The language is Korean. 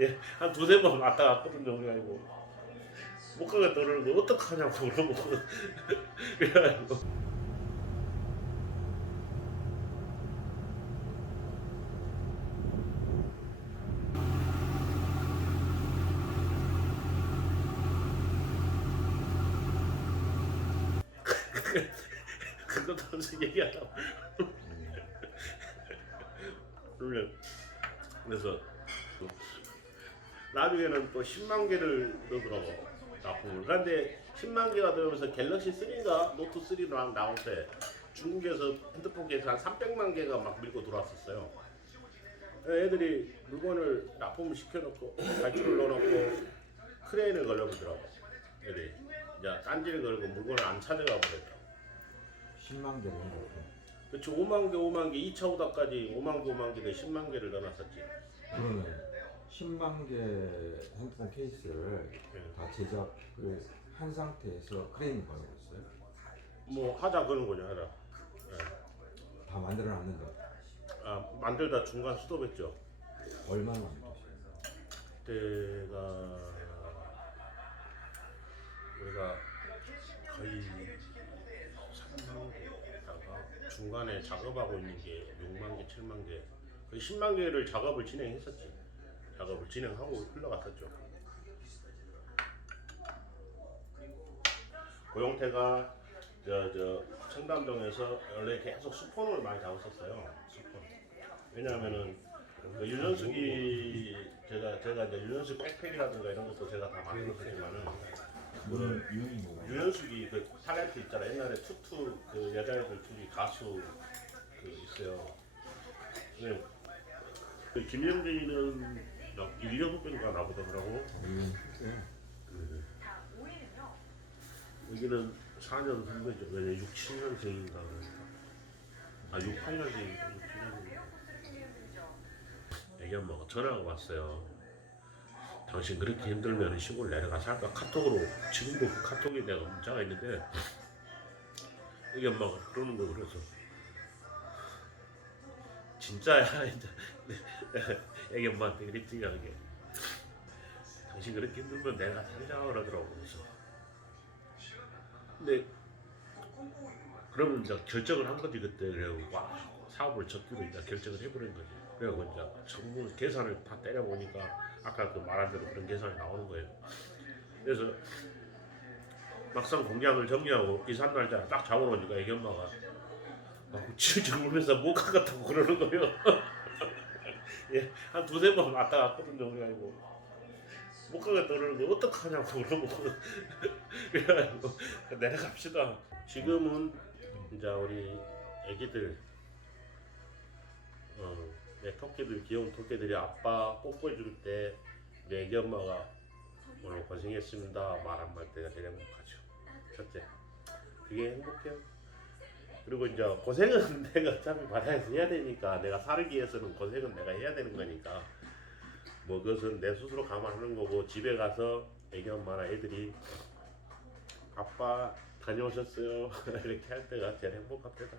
예, 한 두세 번 왔다 갔거든요. 그래가지고 못 가겠다 그러는데 어떡하냐고 그러고 그래가지고 그것도 무슨 그래. 그래서 또 나중에는 또 10만 개를 넣더라고 납품을. 그런데 10만 개가 되면서 갤럭시 3가? 노트 3막 나올 때 중국에서 핸드폰 계산 300만 개가 막 밀고 들어왔었어요. 애들이 물건을 납품을 시켜놓고 발주를 넣어놓고 크레인을 걸려보더라고. 애들이. 이제 딴지를 걸고 물건을 안 찾아가 버렸더라고 10만 개를 했는데 그치 5만 개 5만 개 2차 오다까지 5만 개 5만 개에 10만 개를 넣어놨었지. 그러면 10만 개 핸드폰 케이스를 다 제작을 한 상태에서 크레인 걸고 있어요? 뭐 하자 그런 거죠 하자 예. 다 만들어 놨는데 아, 만들다 중간 스톱했죠 얼마나 만들었어요? 그때가 우리가 거의 3만 개다가 중간에 작업하고 있는 게 6만 개 7만 개 거의 10만 개를 작업을 진행했었지 작업을 진행하고 흘러갔었죠 고용태가 저, 저 청담동에서 원래 계속 수폰을 많이 잡았었어요. 수폰. 왜냐하면은 그 윤현숙이 제가 제가 이제 윤현숙 백팩이라든가 이런 것도 제가 다 만들었지만은 그 윤현숙이 그 탤런트 있잖아 옛날에 투투 그 여자애들 둘이 가수 그 있어요. 근데 그 김영진이는 막 1년 후배인가 나보더라고. 유인 여기는 4년 후배죠. 왜냐 6, 7년생인가 그러니까. 아 6, 8년생인가 6, 7년생인가. 애기 엄마가 전화가 왔어요. 당신 그렇게 힘들면 시골 내려가 살까? 카톡으로 지금도 그 카톡에 내가 문자가 있는데 애기 엄마가 그러는 거 그래서 진짜야 이제 애기 엄마한테 그랬지 이게. 당신 그렇게 힘들면 내가 살자 그러더라고 그래서. 근데 그러면 이제 결정을 한 거지 그때. 그래고 와 사업을 접기로 이제 결정을 해버린 거지. 그래고 이제 전부 계산을 다 때려 보니까 아까 그 말한 대로 그런 계산이 나오는 거예요. 그래서 막상 공장을 정리하고 이산 날짜 딱 잡아놓으니까 애기 엄마가 막 치우치 울면서 못 가겠다고 그러는 거예요 예, 한 두세 번 왔다 갔거든요 그래가지고 못 가겠다 그러는데 어떡하냐고 그러고 그래가지고 내려갑시다. 지금은 이제 우리 애기들 어, 내 토끼들 귀여운 토끼들이 아빠 뽀뽀해 줄 때 우리 애기 엄마가 오늘 고생했습니다 말한말 때가 제일 행복하죠. 첫째 그게 행복해요. 그리고 이제 고생은 내가 어차피 바다에서 해야 되니까 내가 살기 위해서는 고생은 내가 해야 되는 거니까 뭐 그것은 내 스스로 감안하는 거고 집에 가서 애기 엄마나 애들이 아빠 다녀오셨어요 이렇게 할 때가 제일 행복합니다.